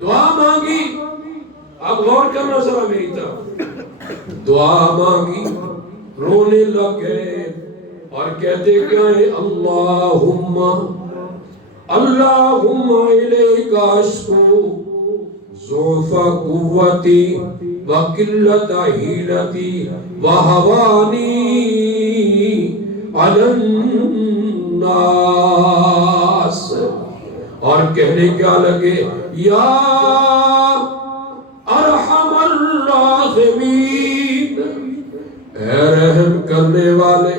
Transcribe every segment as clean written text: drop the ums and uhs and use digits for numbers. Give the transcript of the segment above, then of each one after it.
دعا مانگی. اب غور کرنا ذرا میری طرف. دعا مانگی, رونے لگ گئے اور کہتے کیا ہے؟ اللہم الیک اشکو ضعف قوتی وقلت حیلتی وہوانی علی الناس. اور کہنے کیا لگے؟ یا ارحم الراحمین، اے رحم کرنے والے،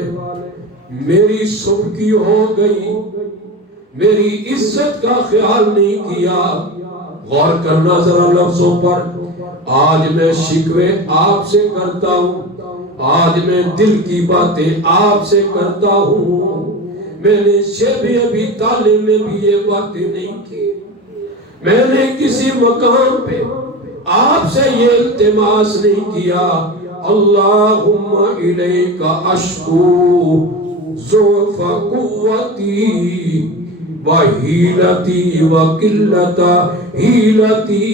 میری سبکی ہو گئی، میری عزت کا خیال نہیں کیا. غور کرنا ذرا لفظوں پر. آج میں شکوے آپ سے کرتا ہوں، آج میں دل کی باتیں آپ سے کرتا ہوں. میں نے شیب ابی طالب میں بھی یہ باتیں نہیں کی. میں نے کسی مقام پہ آپ سے یہ التماس نہیں کیا. اللہم الیک اشکو ضعف قوتی وحیلتی وقلت حیلتی.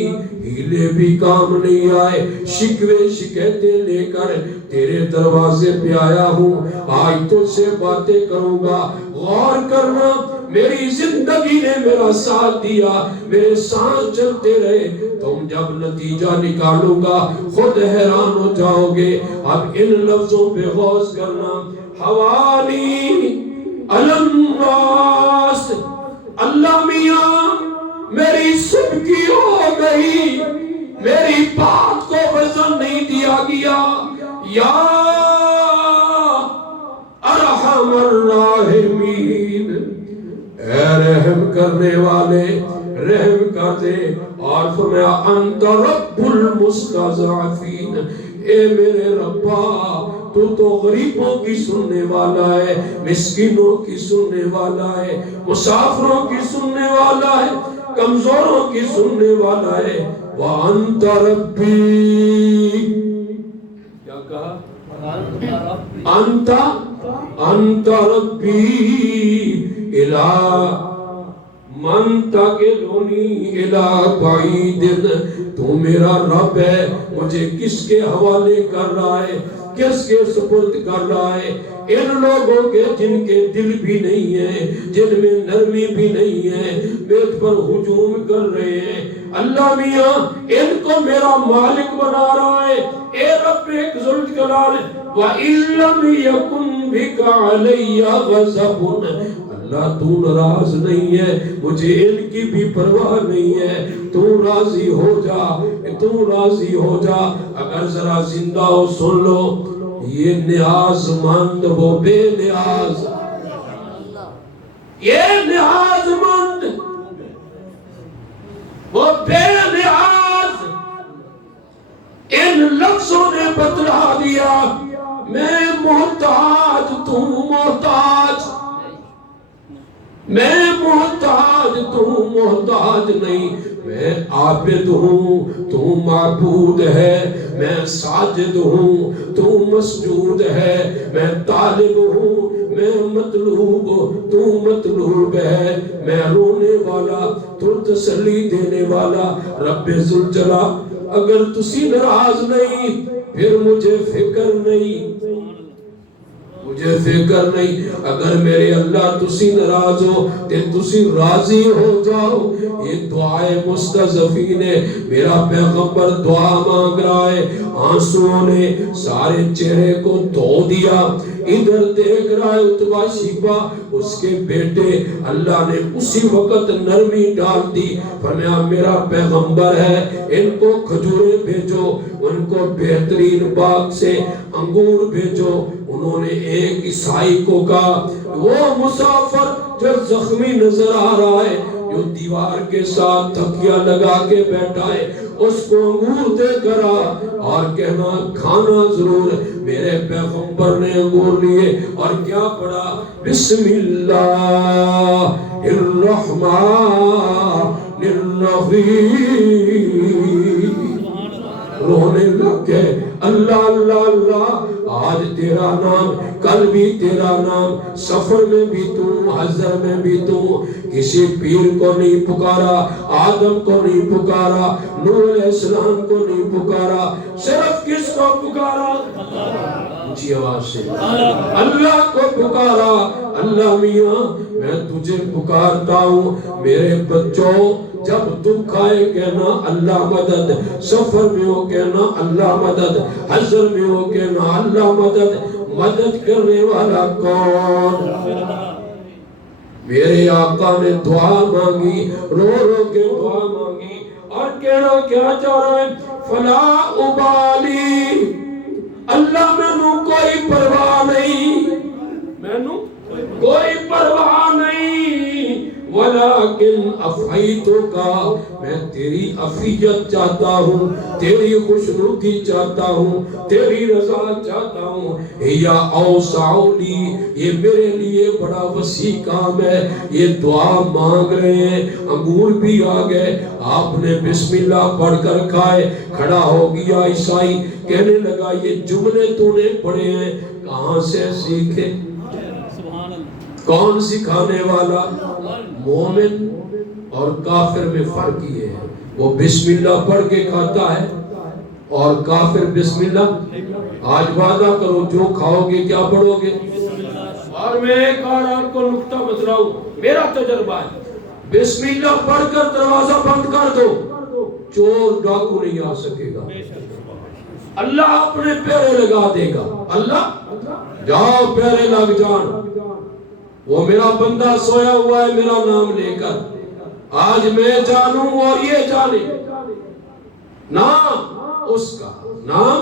ہیلے بھی کام نہیں آئے، شکوے شکایتیں لے کر تیرے دروازے پہ آیا ہوں. آج تو سے باتیں کروں گا. غور کرنا، میری زندگی نے میرا ساتھ دیا، میرے سانس چلتے رہے. تم جب نتیجہ نکالوں گا خود حیران ہو جاؤ گے. اب ان لفظوں پہ غور کرنا. حوالی علی الناس، اللہ میاں میری سبکی ہو گئی، میری بات کو وزن نہیں دیا گیا. یا ارحم الراحمین، اے رحم کرنے والے رحم کر دے. اور فرمایا انت رب المستضعفین، اے میرے ربا تو غریبوں کی سننے والا ہے، مسکینوں کی سننے والا ہے، مسافروں کی سننے والا ہے، کمزوروں کی سننے والا ہے. وَأَنْتَ رَبِّي، کیا کہا؟ انت ربی الہ من تکلنی الہ بعید. تو میرا رب ہے، مجھے کس کے حوالے کر رہا ہے، کس کے سپرد کر رہا ہے؟ ان لوگوں کے جن کے دل بھی نہیں ہیں، جن میں نرمی بھی نہیں ہے، میرے پر ہجوم کر رہے ہیں. اللہ میاں ان کو میرا مالک بنا رہا ہے. اے رب ذوالجلال، وَإِن لَّمْ يَكُن بِكَ عَلَيَّ غَضَبٌ، اللہ تو ناراض نہیں ہے، مجھے ان کی بھی پرواہ نہیں ہے. تو راضی ہو جا، تو راضی ہو جا. اگر ذرا زندہ ہو سن لو، یہ نیاز مند وہ بے نیاز، یہ نیاز مند وہ بے نیاز ان لفظوں نے بتلا دیا. میں محتاج، تو محتاج، میں محتاج، تو محتاج نہیں. میں عابد ہوں، تو معبود ہے. میں ساجد ہوں، تو مسجود ہے. میں طالب ہوں، میں مطلوب، تو مطلوب ہے. میں رونے والا، تو تسلی دینے والا. رب ذوالجلال، اگر تسی ناراض نہیں پھر مجھے فکر نہیں، مجھے فکر نہیں. اگر میرے اللہ تسی ناراض ہو تو تسی راضی ہو جاؤ. یہ دعائے مستضعفین ہے. میرا پیغمبر دعا مانگ رہا ہے، آنسوؤں نے سارے چہرے کو دھو دیا. ادھر دیکھ رہا ہے عتبہ شیبہ، اس کے بیٹے. اللہ نے اسی وقت نرمی ڈال دی. فرمایا میرا پیغمبر ہے، ان کو کھجوریں بھیجو، ان کو بہترین باغ سے انگور بھیجو. انہوں نے ایک عیسائی کو کہا، وہ مسافر جو زخمی نظر آ رہا ہے، جو دیوار کے ساتھ تکیہ لگا کے بیٹھا ہے، اس کو انگور دے کر آ اور کہنا کھانا ضرور. میرے پیغمبر نے انگور لیے اور کیا پڑھا؟ بسم اللہ الرحمن الرحیم. رونے لگے. اللہ اللہ اللہ آج تیرا نام، کل بھی تیرا نام، سفر میں بھی تو، حضر میں بھی تو. کسی پیر کو نہیں پکارا، آدم کو نہیں پکارا، نوح علیہ السلام کو نہیں پکارا، صرف کس کو پکارا؟ اونچی آواز سے اللہ کو پکارا. اللہ میاں میں تجھے پکارتا ہوں. میرے بچوں جب تم کھائے کہنا اللہ مدد، سفر میں ہو کہنا اللہ مدد، حضر میں ہو کہنا اللہ مدد. مدد کرنے والا کون؟ میرے آقا نے دعا مانگی، رو رو کے دعا مانگی اور کہنا کیا چاہ رہا ہے؟ فلا ابالی، اللہ میں نو کوئی پرواہ نہیں، میں نو کوئی پرواہ نہیں، ولیکن افعیتک، میں تیری عفیت چاہتا ہوں، تیری خوشنودی چاہتا ہوں، تیری رضا چاہتا ہوں. یا اوسع لی، یہ میرے لیے بڑا وسیع کام ہے. یہ دعا مانگ رہے ہیں، انگور بھی آ گئے. آپ نے بسم اللہ پڑھ کر کھائے. کھڑا ہو گیا عیسائی، کہنے لگا یہ جملے تو نے پڑھے ہیں کہاں سے سیکھے؟ کون سکھانے والا؟ مومن اور کافر میں فرق یہ ہے، وہ بسم اللہ پڑھ کے کھاتا ہے اور کافر بسم اللہ. آج وعدہ کرو جو کھاؤ گے کیا پڑھو گے؟ اور میں ایک اور آپ کو نکتہ بتلاؤں، میرا تجربہ ہے، بسم اللہ پڑھ کر دروازہ بند کر دو، چور ڈاکو نہیں آ سکے گا. اللہ اپنے پیرے لگا دے گا. اللہ جاؤ پیرے لگ جان. وہ میرا بندہ سویا ہوا ہے میرا نام لے کر، آج میں جانوں اور یہ جانے. نام اس کا نام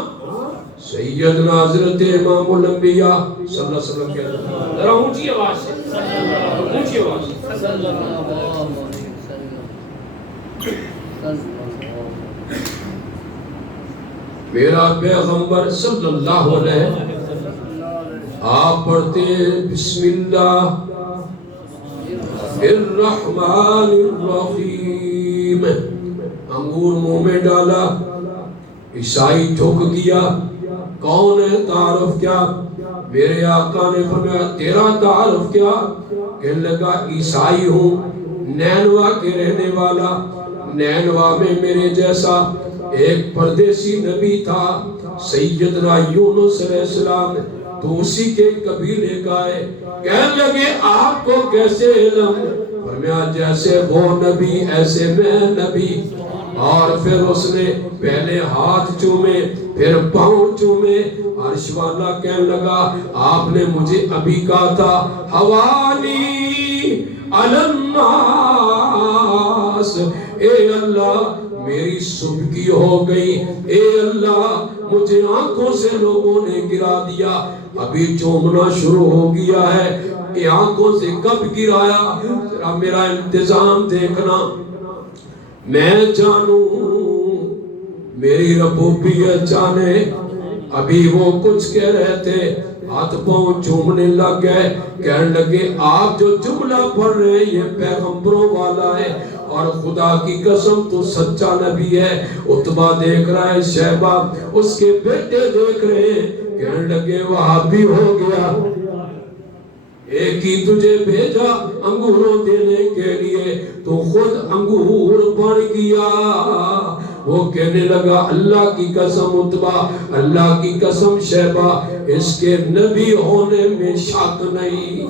سیدنا حضرت امام الانبیاء صلی اللہ علیہ وسلم کے نام. ذرا اونچی آواز سے، اونچی آواز سے. میرا پیغمبر صلی اللہ علیہ وسلم آپ پڑھتے بسم اللہ الرحمن الرحیم. انگور منہ میں ڈالا، عیسائی جھک گیا. کون ہے؟ تعارف کیا؟ میرے آقا نے فرمایا تیرا تعارف کیا؟ کہنے لگا عیسائی ہوں، نینوا کے رہنے والا. نینوا میں میرے جیسا ایک پردیسی نبی تھا، سیدنا یونس علیہ السلام، تو اسی کے قبیلے کا ہے. کہنے لگے آپ کو کیسے علم؟ فرمایا جیسے وہ نبی ایسے میں نبی. اور پھر اس نے پہلے ہاتھ چومے، پھر پاؤں چومے. عرش والا کہنے لگا آپ نے مجھے ابھی کہا تھا حوالی علی الناس، اے اللہ میری صبح ہو گئی، اے اللہ مجھے آنکھوں سے لوگوں نے گرا دیا. ابھی چومنا شروع ہو گیا ہے، یہ آنکھوں سے کب گرایا؟ ذرا میرا انتظام دیکھنا. میں جانوں میری ربوبیت جانے. ابھی وہ کچھ کہہ رہے تھے، ہاتھ پاؤں چومنے لگ گئے. کہنے لگے آپ جو جملہ پڑھ رہے ہیں یہ پیغمبروں والا ہے، اور خدا کی قسم تو سچا نبی ہے. عتبہ دیکھ رہا ہے، شیبہ اس کے بیٹے دیکھ رہے ہیں. کہنے لگے وہابی ہو گیا، ایک ہی تجھے بھیجا انگوروں دینے کے لیے، تو خود انگور بن گیا. وہ کہنے لگا اللہ کی قسم عتبہ، اللہ کی قسم شیبہ، اس کے نبی ہونے میں شک نہیں.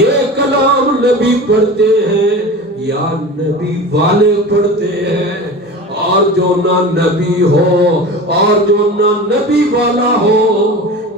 یہ کلام نبی پڑھتے ہیں یا نبی والے پڑھتے ہیں. اور جو نہ نبی ہو اور جو نہ نبی والا ہو،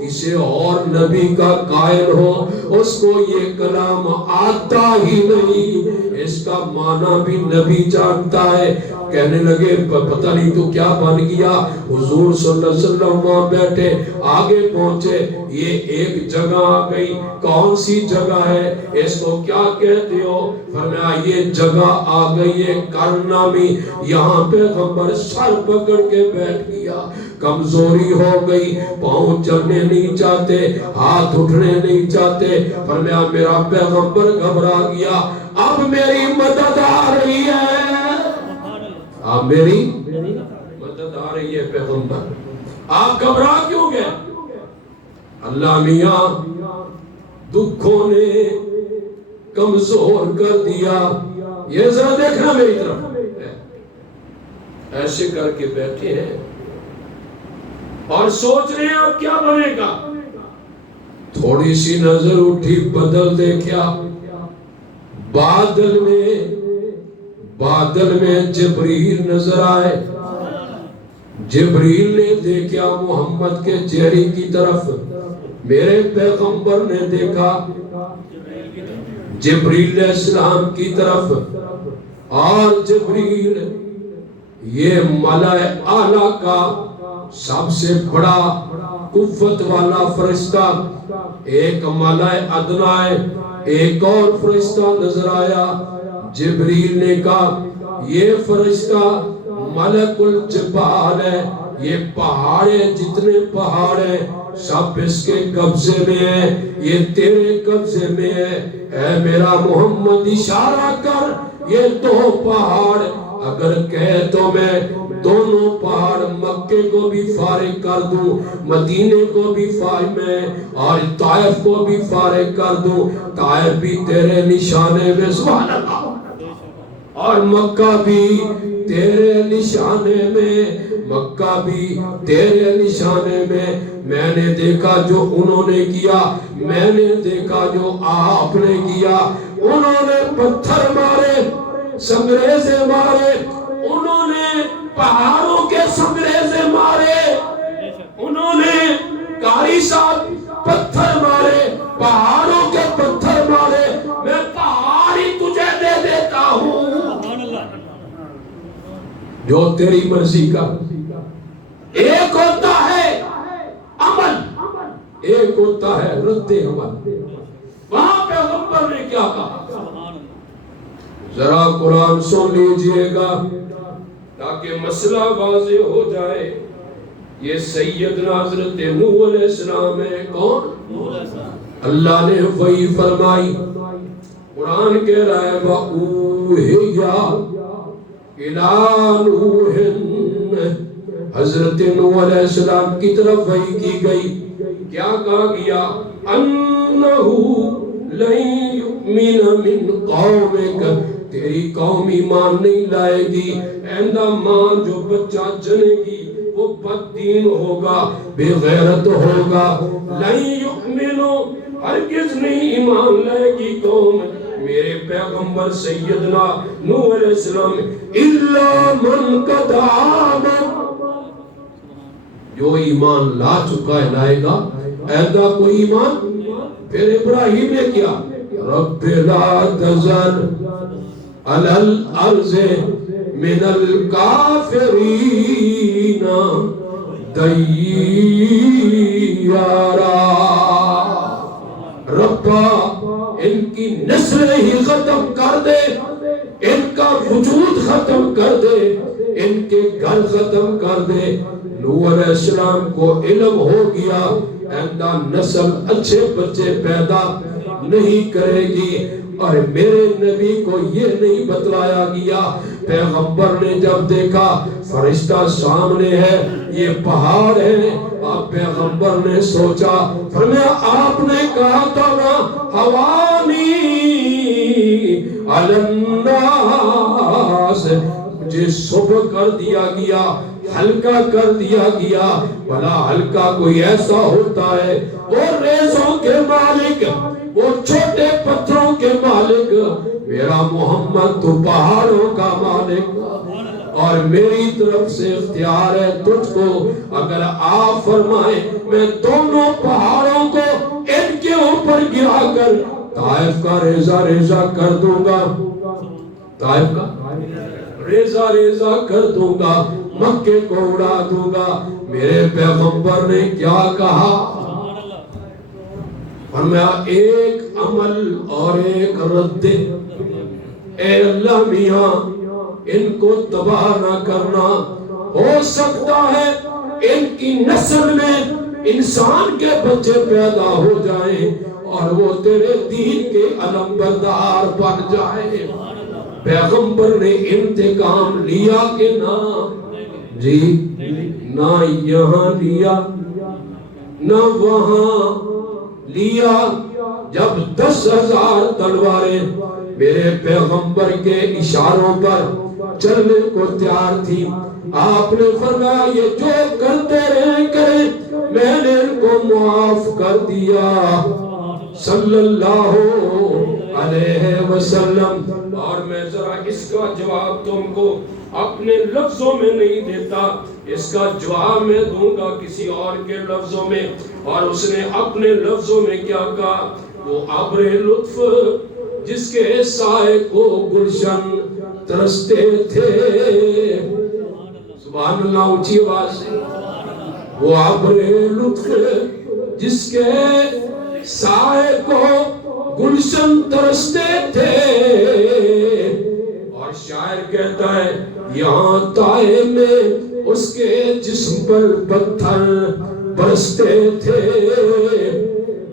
کسی اور نبی کا قائل ہو، اس کو یہ کلام آتا ہی نہیں. اس کا معنی بھی نبی جانتا ہے. کہنے لگے پتہ نہیں تو کیا بن گیا. حضور صلی اللہ علیہ وسلم وہاں بیٹھے، آگے پہنچے، یہ ایک جگہ آ گئی. کون سی جگہ ہے؟ اس کو کیا کہتے ہو؟ فرمایا یہ جگہ آ گئی ہے کرنامی. یہاں پیغمبر سر پکڑ کے بیٹھ گیا. کمزوری ہو گئی، پاؤں چلنے نہیں چاہتے، ہاتھ اٹھنے نہیں چاہتے. فرمایا میرا پیغمبر گھبرا گیا. اب میری مدد آ رہی ہے، اب میری مدد آ رہی ہے. پیغمبر آپ گھبرا کیوں گئے؟ اللہ میاں دکھوں نے کمزور کر دیا. یہ ذرا دیکھنا میری طرف. ایسے کر کے بیٹھے ہیں اور سوچ رہے ہیں اب کیا بنے گا. تھوڑی سی نظر اٹھی, بدل دیکھا. بادل میں جبریل نظر آئے. جبریل نے دیکھا محمد کے چہرے کی طرف, میرے پیغمبر نے دیکھا جبریل علیہ السلام کی طرف. اور جبریل یہ ملائے اعلیٰ کا سب سے بڑا قوت والا فرشتہ, ایک ملائے ادنا ہے, ایک اور فرشتہ نظر آیا. جبریل نے کہا یہ فرشتہ ملک الجبال ہے, یہ پہاڑیں جتنے پہاڑ ہیں سب اس کے قبضے میں ہیں, یہ تیرے قبضے میں ہے. اے میرا محمد اشارہ کر, یہ دو پہاڑ اگر کہے تو میں دونوں پہاڑ مکے کو بھی فارغ کر دوں, مدینے کو بھی فارغ میں اور طائف کو بھی فارغ کر دوں. طائف بھی تیرے نشانے میں, سبحان اللہ, اور مکہ بھی تیرے نشانے میں, مکہ بھی تیرے نشانے میں. میں نے دیکھا جو انہوں نے کیا, میں نے دیکھا جو آپ نے کیا. انہوں نے پتھر مارے, سنگریزے مارے, انہوں نے پہاڑوں کے سنگریزے مارے, انہوں نے قاری صاحب پتھر مارے, پہاڑوں کے پتھر مارے. میں پہاڑ ہی تجھے دے دیتا ہوں جو تیری مرضی کا. ایک ہوتا ہے عمل, ایک ہوتا ہے رد عمل. وہاں پیغمبر نے کیا کہا ذرا قرآن سن لیجئے گا تاکہ مسئلہ واضح ہو جائے. یہ سیدنا حضرت نوح علیہ السلام ہے. کون؟ اللہ نے وحی فرمائی. قرآن کہہ رہا ہے وَأُوحِيَ إِلَىٰ نُوحٍ, حضرت نوح علیہ السلام کی طرف وحی کی گئی. کیا کہا گیا؟ أَنَّهُ لَن يُؤْمِنَ مِنْ قَوْمِكَ, تیری قوم ایمان نہیں لائے گی. ایندہ ماں جو بچہ جنے گی وہ بد دین ہوگا, بے غیرت ہوگا. لَن يُؤْمِنُ, ہرگز نہیں ایمان لائے گی قوم میرے پیغمبر سیدنا نوح علیہ السلام اِلَّا مَنْ قَدْ آمَنَ, جو ایمان لا چکا ہے لائے گا. ایندہ کوئی ایمان. پھر ابراہیم نے کیا؟ رب لا تذر علی الارض من الکافرین دیارا. ربا ان کی نسل ہی ختم کر دے, ان کا وجود ختم کر دے, ان کے گھر ختم کر دے. نوح علیہ السلام کو علم ہو گیا ایندہ نسل اچھے بچے پیدا نہیں کرے گی. اور میرے نبی کو یہ نہیں بتلایا گیا. پیغمبر نے جب دیکھا فرشتہ سامنے ہے, یہ پہاڑ ہے, اب پیغمبر نے سوچا, فرمایا آپ نے کہا تھا نا حوانی علی الناس, مجھے صبح کر دیا گیا, ہلکا کر دیا گیا. بھلا ہلکا کوئی ایسا ہوتا ہے, وہ ریزوں کے مالک, وہ چھوٹے پتھروں کے مالک. میرا محمد تو پہاڑوں کا مالک, اور میری طرف سے اختیار ہے تجھ کو. اگر آپ فرمائیں میں دونوں پہاڑوں کو ان کے اوپر گرا کر طائف کا ریزہ ریزہ کر دوں گا, طائف کا ریزہ ریزہ کر دوں گا, مکے کو اڑا دوں گا. میرے پیغمبر نے کیا کہا؟ فرمایا ایک عمل اور ایک رد. اے اللہ میاں ان کو تباہ نہ کرنا. ہو سکتا ہے ان کی نسل میں انسان کے بچے پیدا ہو جائیں اور وہ تیرے دین کے علم بردار بن جائیں. پیغمبر نے انتقام لیا کہ نہ؟ جی نہ یہاں لیا نہ وہاں لیا جب 10,000 تلواریں میرے پیغمبر کے اشاروں پر چلنے کو تیار تھی، آپ نے فرمایا یہ جو کرتے رہے کریں، میں نے ان کو معاف کر دیا صلی اللہ علیہ وسلم۔ اور میں ذرا اس کا جواب تم کو اپنے لفظوں میں نہیں دیتا، اس کا جواب میں دوں گا کسی اور کے لفظوں میں۔ اور اس نے اپنے لفظوں میں کیا کہا؟ وہ ابر لطف جس کے سائے کو گلشن ترستے تھے، سبحان اللہ اونچی آواز سے، وہ ابر لطف جس کے سائے کو گلشن ترستے تھے۔ اور شاعر کہتا ہے یہاں طائف میں اس کے جسم پر پتھر برستے تھے،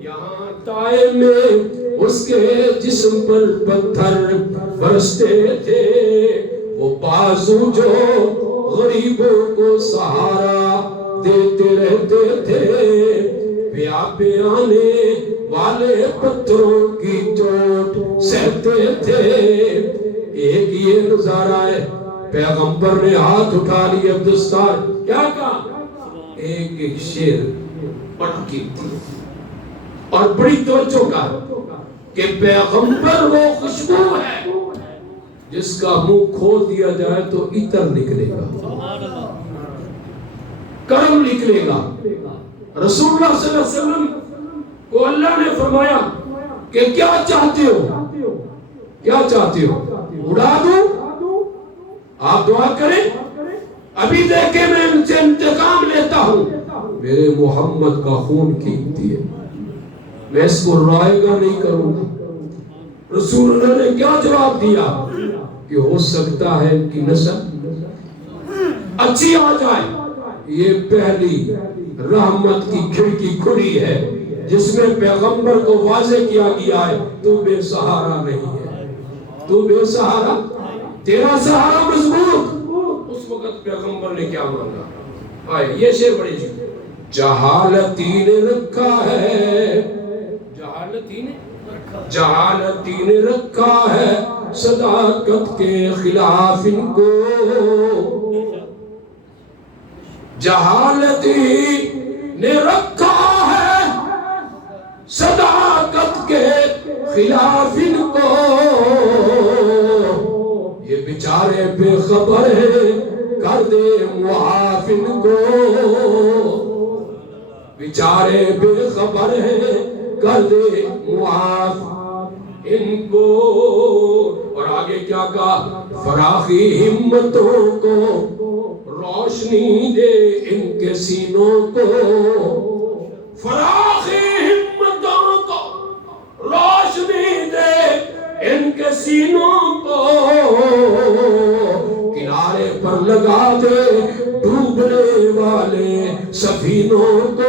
یہاں طائف میں اس کے جسم پر پتھر برستے تھے۔ وہ بازو جو غریبوں کو سہارا دیتے رہتے تھے، پہ آنے والے پتھروں کی چوٹ سہتے تھے۔ ایک یہ نظارہ ہے، پیغمبر نے ہاتھ اٹھا لیا دستار، کیا کہا؟ ایک ایک شیر بڑا قیمتی اور بڑی توجہ کا کہ پیغمبر وہ خوشبو ہے جس کا منہ کھول دیا جائے تو عطر نکلے گا، کرم نکلے گا۔ رسول اللہ صلی اللہ علیہ وسلم کو اللہ نے فرمایا کہ کیا چاہتے ہو، کیا چاہتے ہو، اڑا دوں؟ آپ دعا کریں، ابھی دیکھیں میں ان سے انتقام لیتا ہوں، میرے محمد کا خون قیمتی ہے، میں اس کو رائے گا نہیں کروں گا۔ رسول اللہ نے کیا جواب دیا کہ ہو سکتا ہے ان کی نسل اچھی آ جائے، یہ پہلی رحمت کی کھڑکی کھلی ہے جس میں پیغمبر کو واضح کیا گیا ہے تو بے سہارا نہیں ہے، تو بے سہارا، تیرا سہارا مضبوط۔ اس وقت پیغمبر نے کیا مانگا؟ آئے یہ شعر بڑی چیز، جہالتی نے رکھا ہے، جہالتی نے رکھا ہے صداقت کے خلاف ان کو، جہالتی نے رکھا ہے صداقت کے خلاف ان کو، یہ بیچارے بے خبر ہیں کر دے معاف ان کو، بیچارے بے خبر ہیں کر دے معاف ان کو۔ اور آگے کیا کہا؟ فراخی ہمتوں کو روشنی دے ان کے سینوں کو، فراخی ہمتوں کو روشنی دے ان کے سینوں کو، کنارے پر لگا دے ڈوبنے والے سفینوں کو۔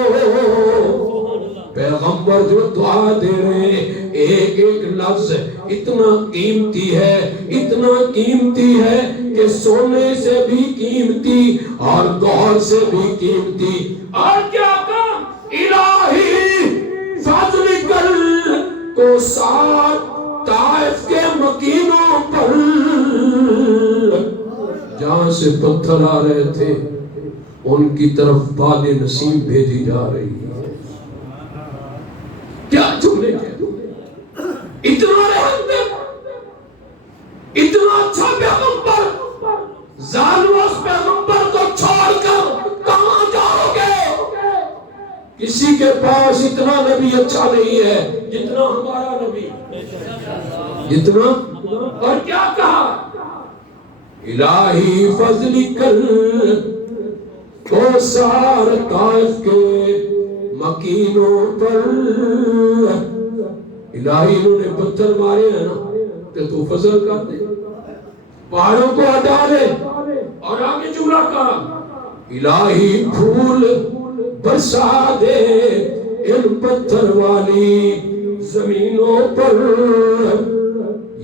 پیغمبر جو دعا دے رہے ایک ایک لفظ اتنا قیمتی ہے، اتنا قیمتی ہے کہ سونے سے بھی قیمتی اور گوہر سے بھی قیمتی۔ اور کیا کہا؟ الہی فضل کر کو ساتھ طائف کے مکینوں پر، جہاں سے پتھر آ رہے تھے ان کی طرف باد نسیم بھیجی جا رہی ہے۔ کیا جملے کہتے ہیں، اتنا رحمت، اتنا اچھا پیغمبر، ظالم اس پیغمبر کو چھوڑ کر کہاں جاؤ گے؟ کسی کے پاس اتنا نبی اچھا نہیں ہے جتنا ہمارا نبی، جتنا۔ اور کیا کہا؟ الہی فضل کر کو سار طائف کے مکینوں پر، الہی انہوں نے پتھر مارے ہیں نا کہ تو فضل کر دے، پہاڑوں کو ہٹا دے۔ اور آگے جملہ کہا الہی پھول برسا دے ان پتھر والی زمینوں پر،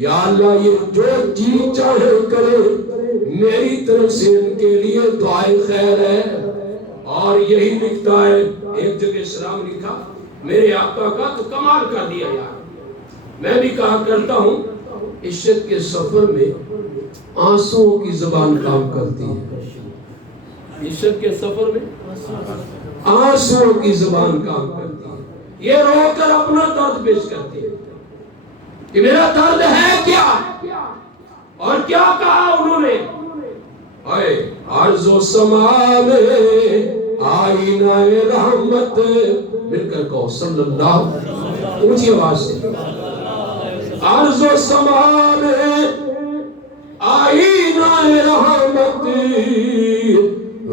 یا اللہ یہ جو جی چاہے کرے میری طرف سے ان کے لیے دعائے خیر ہے۔ اور یہی لکھتا ہے ایک جگہ سلام لکھا میرے آقا کا تو کمال کر دیا یار. میں بھی کہا کرتا ہوں عشق کے سفر میں آنسوؤں کی زبان کام کرتی ہے. عشق کے سفر میں آنسوؤں کی زبان کام کرتی ہے. یہ رو کر اپنا درد پیش کرتی ہے کہ میرا درد ہے کیا. اور کیا کہا انہوں نے اے عرض و سما میں آئینہ رحمت مل کر کہو صلی اللہ اونچی آواز سے عرض و سما میں آئینہ رحمت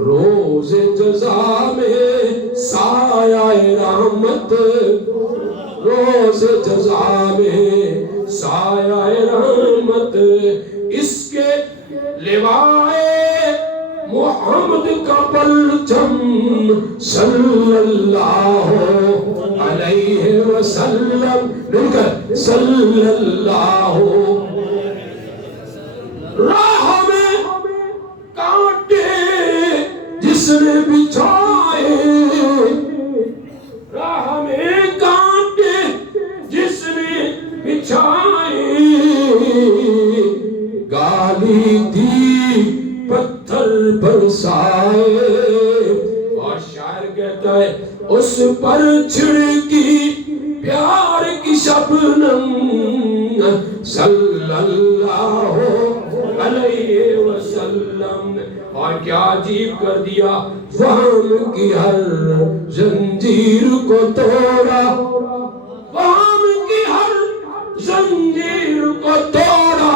روز جزا میں سایہ رحمت روز جزا میں سایہ رحمت اس کے لوائے محمد کا پرچم صلی اللہ علیہ وسلم مل کر صلی اللہ. راہ میں کانٹے جس نے بچھائے راہ میں کانٹے جس نے بچھائے گالی دی پتھر برسائے. اور شاعر کہتا ہے اس پر چھڑکی پیار کی شبنم صلی اللہ علیہ وسلم. اور کیا عجیب کر دیا وہم کی ہر زنجیر کو توڑا وہم کی ہر زنجیر کو توڑا.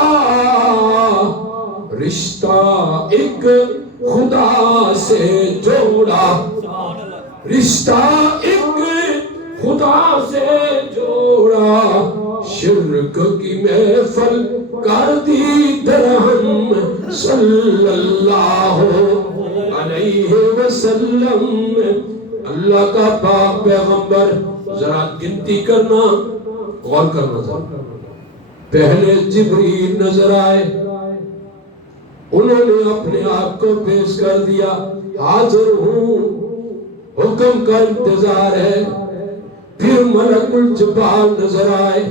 رشتہ ایک خدا سے جوڑا رشتہ ایک خدا سے جوڑا. شرک کی محفل کر دی درہم صلی اللہ علیہ وسلم. اللہ کا پاک پیغمبر ذرا گنتی کرنا غور کرنا تھا. پہلے جبریل نظر آئے انہوں نے اپنے آپ کو پیش کر دیا حاضر ہوں حکم کا انتظار ہے. پھر ملک الجبال نظر آئے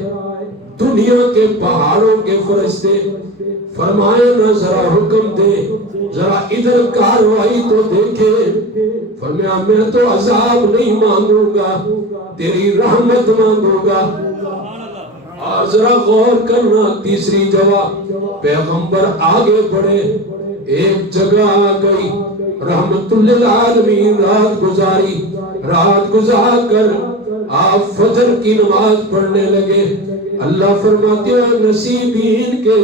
دنیا کے پہاڑوں کے فرشتے فرمائے نہ ذرا حکم دے ذرا ادھر کاروائی تو دیکھے. فرمایا میں تو عذاب نہیں مانگوں گا تیری رحمت مانگوں گا. اور ذرا غور کرنا تیسری جگہ پیغمبر آگے بڑھے ایک جگہ آ گئی رحمت للعالمین رات گزاری. رات گزار کر آپ فجر کی نماز پڑھنے لگے. اللہ فرماتے ہیں نصیبین کے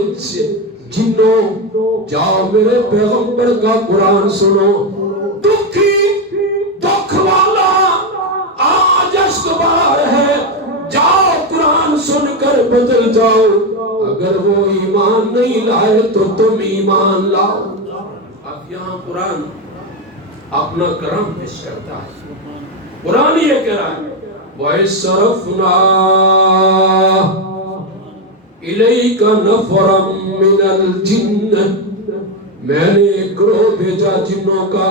جنوں جاؤ میرے پیغمبر کا قرآن سنو. دکھ والا آج اشکبار ہے جاؤ قرآن سن کر بدل جاؤ. اگر وہ ایمان نہیں لائے تو تم ایمان لاؤ. اب یہاں قرآن اپنا کرم پیش کرتا ہے. قرآن یہ کہہ رہا ہے وَإِصْرَفْنَا إِلَيْكَ نَفَرًا مِّنَ الْجِنِّ میں نے ایک گروہ بھیجا جنوں کا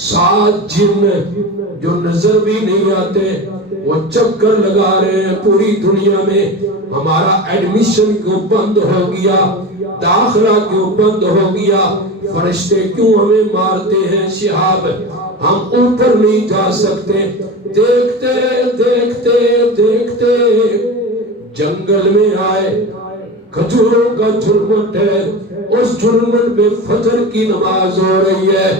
7 جن جو نظر بھی نہیں آتے وہ چکر لگا رہے ہیں پوری دنیا میں. ہمارا ایڈمیشن کیوں بند ہو گیا داخلہ کیوں بند ہو گیا فرشتے کیوں ہمیں مارتے ہیں شہاب ہم اوپر نہیں جا سکتے. دیکھتے دیکھتے دیکھتے جنگل میں آئے کھجوروں کا جھرمٹ ہے اس جھرمٹ میں فجر کی نماز ہو رہی ہے.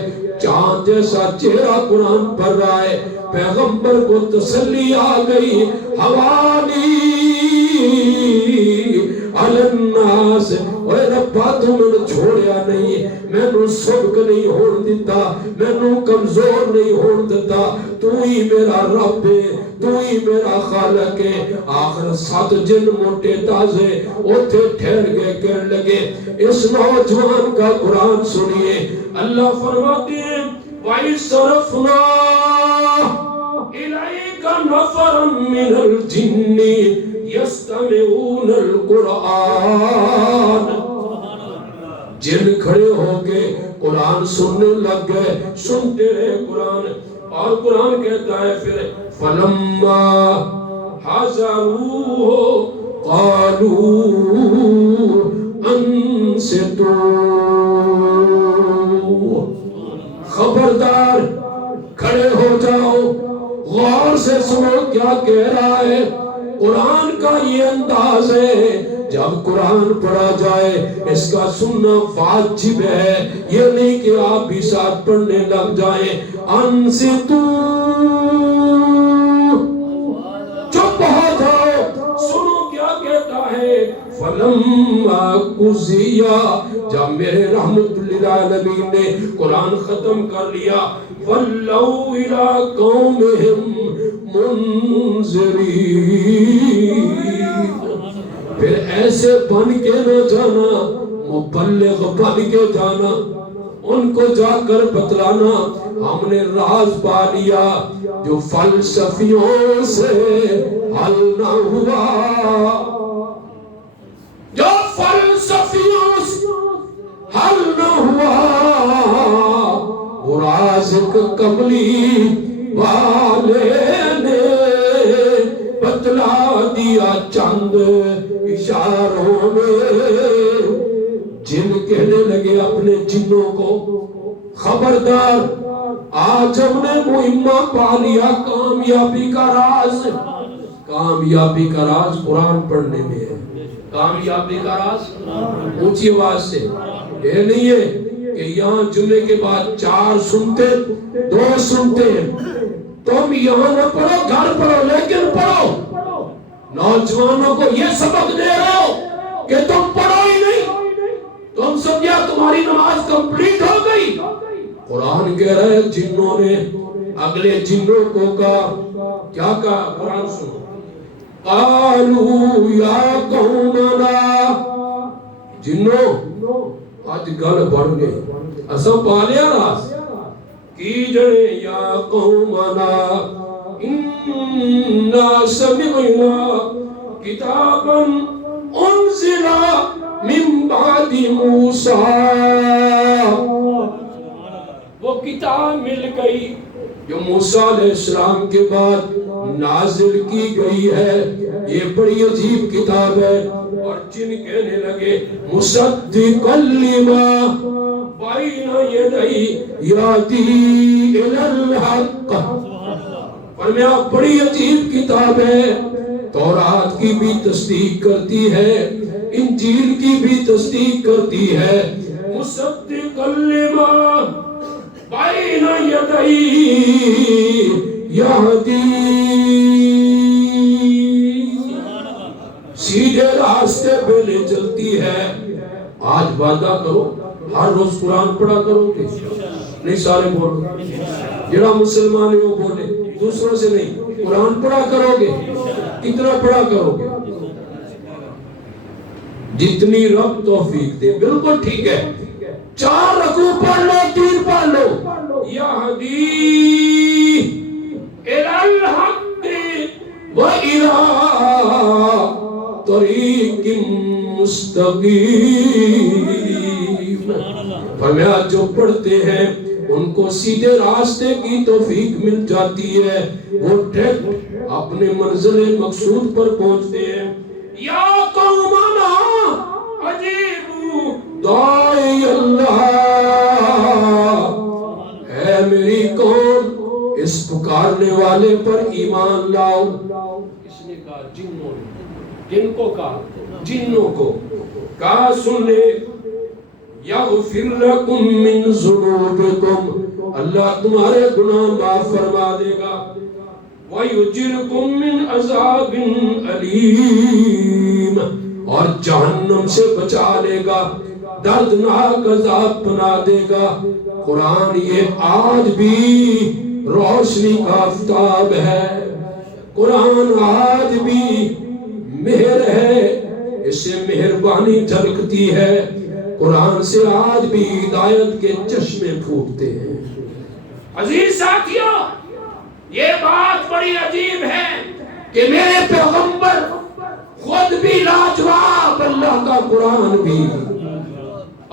چاند جیسا چہرہ قرآن پڑھ رہا ہے. پیغمبر کو تسلی آ گئی حوالی الناس اے ربا تو میں نے چھوڑیا نہیں میں نے سبق نہیں ہون دیتا میں نے کمزور نہیں ہون دیتا تو ہی میرا رب ہے تو ہی میرا خالق ہے. آخر 7 جن موٹے تازے اوتھے ٹھہر گئے کہنے لگے اس نوجوان کا قرآن سنیے. اللہ فرماتے ہیں وَإِصْرَفْنَا إِلَيْكَ نَفَرًا مِّنَ الْجِنِّ يَسْتَمِعُونَ الْقُرْآنَ. جن کھڑے ہو کے قرآن سننے لگ گئے، سنتے رہے قرآن، اور قرآن کہتا ہے پھر فَلَمَّا حَضَرُوهُ قَالُوا أَنصِتُوا، خبردار کھڑے ہو جاؤ، غور سے سنو کیا کہہ رہا ہے۔ قرآن کا یہ انداز ہے، جب قرآن پڑھا جائے اس کا سننا واجب ہے، یہ نہیں کہ آپ بھی ساتھ پڑھنے لگ جائیں۔ انصتو، چپ ہو جاؤ، سنو کیا کہتا ہے۔ فلما قضی، جب میرے رحمت للعالمین نے قرآن ختم کر لیا، ولوا الی قومہم منذرین، پھر ایسے بن کے نہ جانا، مبلغ بن کے جانا، ان کو جا کر بتلانا ہم نے راز پا لیا جو فلسفیوں سے حل نہ ہوا، جو فلسفیوں سے حل نہ ہوا، وہ رازق قبلی والے نے بتلا دیا چند اشاروں میں۔ جن کہنے لگے اپنے جنوں کو خبردار، آج ہم نے مہمہ پا لیا، کامیابی کا راز، کامیابی کا راز قرآن پڑھنے میں ہے، کامیابی کا راز۔ اونچی آواز سے، یہ نہیں ہے کہ یہاں جمعے کے بعد 4 سنتے 2 سنتے ہیں، تم یہاں نہ پڑھو گھر پڑھو، لیکن پڑھو۔ نوجوانوں کو یہ سبق دے رہے ہو کہ تم پڑھو ہی نہیں، تم سمجھا تمہاری نماز کمپلیٹ ہو گئی۔ قرآن کہہ رہے ہیں جنوں نے اگلے جنوں کو کہا، کیا کہا؟ قرآن سنو، قالوا یا قومنا، جنوں آج گل بڑھ گئی، اساں پالیا راز کی جڑے، یا قومنا انا سمعنا کتابا انزل من بعد موسیٰ، وہ کتاب مل گئی جو موسیٰ علیہ السلام کے بعد نازل کی گئی ہے، یہ بڑی عجیب کتاب ہے۔ اور جن کہنے لگے مصدقا لما بین یدی یاتی الی الحق، فرمایا بڑی عجیب کتاب ہے، تورات کی بھی تصدیق کرتی ہے، انجیل کی بھی تصدیق کرتی ہے، مصدقا لما بین یدی یہدی، سیدھے راستے پہ لے چلتی ہے۔ آج وعدہ کرو ہر روز قرآن پڑھا کرو گے، نہیں سارے بولو، جڑا مسلمان ہے وہ بولے، دوسروں سے نہیں، قرآن پڑھا کرو گے، کتنا پڑھا کرو گے؟ جتنی رب توفیق دے، بالکل ٹھیک ہے، 4 رکوع پڑھ لو، 3 پڑھ لو، یہدی الی الحق وإلی طریق مستقیم، فرمایا جو پڑھتے ہیں ان کو سیدھے راستے کی توفیق مل جاتی ہے، وہ ڈائریکٹ اپنے منزل مقصود پر پہنچتے ہیں۔ یا قومنا عجیبوا داعی اللہ، اے میری قوم اس پکارنے والے پر ایمان لاؤ۔ اس نے کہا جنوں نے، جن کو کہا؟ جنوں کو کہا سن لے، یغفر لکم من ذنوبکم، اللہ تمہارے گناہ معاف فرما دے گا، وَيُجِرْكُم مِّنْ عَذَابٍ أَلِيمٍ، اور جہنم سے بچا لے گا، دردناک عذاب بنا دے گا۔ قرآن یہ آج بھی روشنی کا آفتاب ہے، قرآن آج بھی مہر ہے، اس سے مہربانی جھلکتی ہے، قرآن سے آج بھی ہدایت کے چشمے پھوٹتے ہیں۔ عزیز ساتھیوں، یہ بات بڑی عجیب ہے کہ میرے پیغمبر خود بھی لاجواب، اللہ کا قرآن بھی،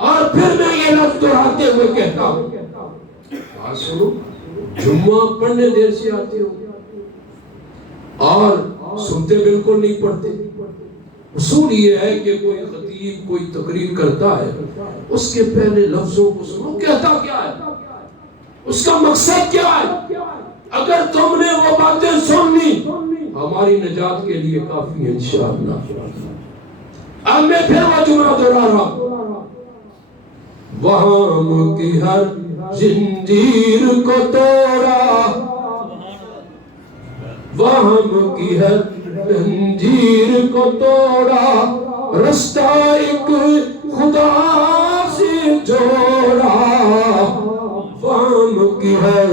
اور پھر میں یہ لفظ دہراتے ہوئے کہتا ہوں، بات سنو، جمعہ پڑھنے دیر سے آتے ہو اور سنتے بالکل نہیں پڑھتے۔ اصول یہ ہے کہ کوئی خطیب کوئی تقریر کرتا ہے، اس کے پہلے لفظوں کو سنو، کہتا کیا ہے، اس کا مقصد کیا ہے۔ اگر تم نے وہ باتیں سن لی ہماری نجات کے لیے کافی ہے انشاءاللہ۔ اب میں پھر وہ جملہ دوہرا رہا، وہم کی ہر زنجیر کو توڑا، وہم کی ہر زنجیر کو توڑا، رستہ ایک خدا سے جوڑا، وہم کی ہر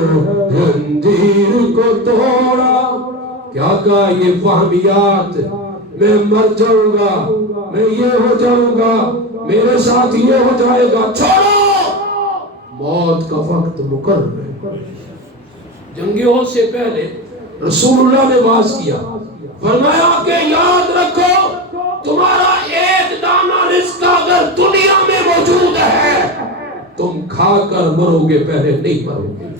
زنجیر کو توڑا۔ کیا کہا یہ فہمیات، میں مر جاؤں گا، میں یہ ہو جاؤں گا، میرے ساتھ یہ ہو جائے گا، چھوڑو، موت کا وقت مقرر ہے۔ جنگ احد سے پہلے رسول اللہ نے واعظ کیا، فرمایا کہ یاد رکھو تمہارا ایک دانہ رزق اگر دنیا میں موجود ہے تم کھا کر مرو گے، پہلے نہیں مرو گے۔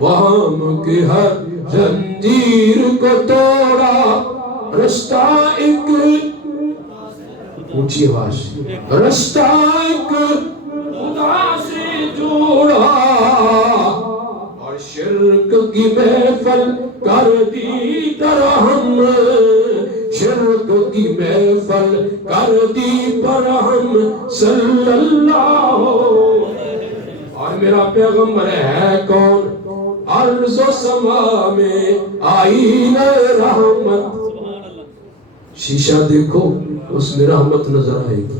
وہم کی ہر زنجیر کو توڑا، رستہ ایک، اونچی آواز، رستہ ایک خدا سے جوڑا، اور شرک کی محفل کر دی درہم، شرک کی محفل کر دی برہم صلی اللہ۔ اور میرا پیغمبر ہے کون، عرض و سما میں آئین رحمت، شیشہ دیکھو اس میں رحمت نظر آئے گی،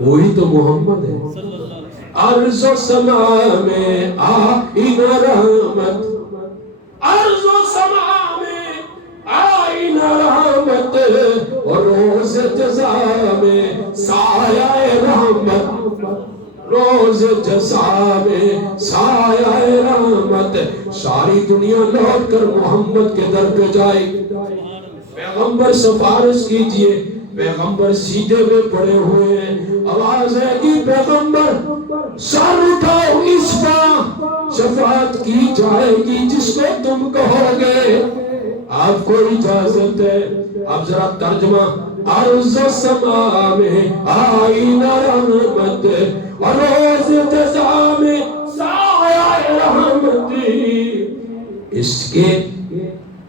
وہی تو محمد ہے۔ عرض و سما میں آئین رحمت، عرض و سما میں آئین رحمت، اور روز جزا میں سایہ رحمت، روز جزا میں سایہ رحمت۔ ساری دنیا لوٹ کر محمد کے در پہ جائے، پیغمبر سفارش کیجئے، پیغمبر سیدھے میں پڑے ہوئے ہیں، آواز ہے کہ پیغمبر سر اٹھاؤ، اس کا شفاعت کی جائے گی جس کو تم کہو گے۔ آپ کو اجازت ہے، اب ذرا ترجمہ، عرض و سما میں آئین رحمت، اور روز جزا میں سایہ رحمت،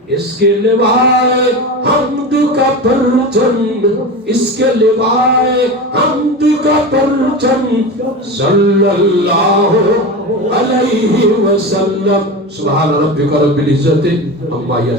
اس کے لوائے حمد کا پرچم، اس کے لوائے حمد کا پرچم، صلی اللہ علیہ وسلم۔ سبحان ربک رب العزت عما یصفون۔